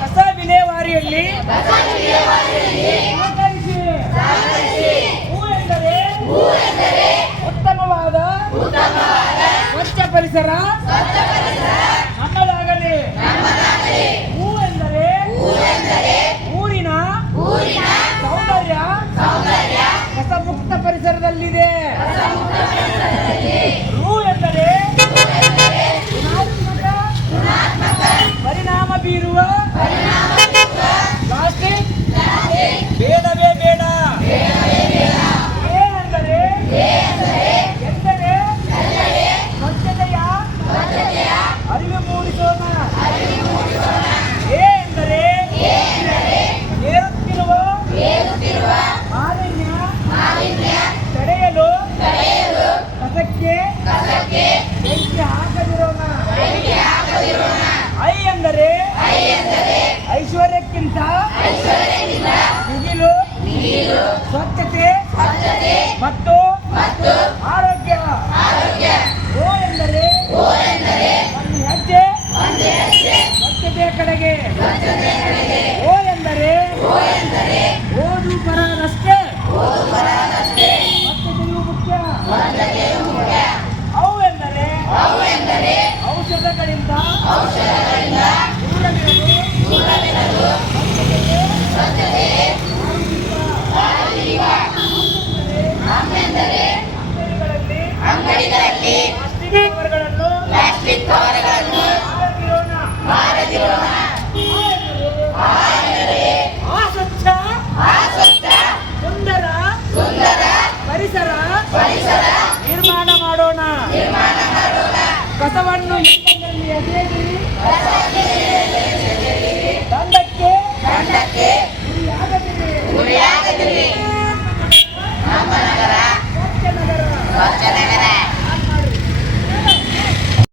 ಕಸ ವಿಲೇವಾರಿಯಲ್ಲಿ ಉತ್ತಮವಾದ ಸ್ವಚ್ಛ ಪರಿಸರ ನಮ್ಮದಾಗಲಿ ಹೂ ಎಂದರೆ ಊರಿನ ಸೌಂದರ್ಯ ಕಸಮುಕ್ತ ಪರಿಸರದಲ್ಲಿದೆ ಹೂ ಎಂದರೆ ಋಣಾತ್ಮಕ ಪರಿಣಾಮ ಬೀರುವ ಪ್ಲಾಸ್ಟಿಕ್ ಬೇಡವೇ ಬೇಡ. ಏನೆಂದರೆ ಎಂದರೆ ಸ್ವಚ್ಛತೆಯ ಅರಿವು ಮೂಡಿಸೋಣ. ಏ ಎಂದರೆ ಏರುತ್ತಿರುವ ಮಾಲಿನ್ಯ ತಡೆಯಲು ಕಸಕ್ಕೆ ಬೆಂಕಿ ಹಾಕದಿರೋಣ. ಐಶ್ವರ್ಯಕ್ಕಿಂತ ಮಿಗಿಲು ಸ್ವಚ್ಛತೆ ಮತ್ತು ಆರೋಗ್ಯ. ಓ ಎಂದರೆ ಒಂದು ಹೆಜ್ಜೆ ಸ್ವಚ್ಛತೆಯ ಕಡೆಗೆ. ಓ ಎಂದರೆ ಓದು ಬರದಷ್ಟೇ ಸ್ವಚ್ಛತೆಯು ಮುಖ್ಯ. ಅವು ಎಂದರೆ ಔಷಧಗಳಿಂದ ನಿರ್ಮಾಣ ಮಾಡೋಣ ನಿರ್ಮಾಣ ಮಾಡೋಣ ಕಸವನ್ನು ಎಸೆಯದಿರಿ.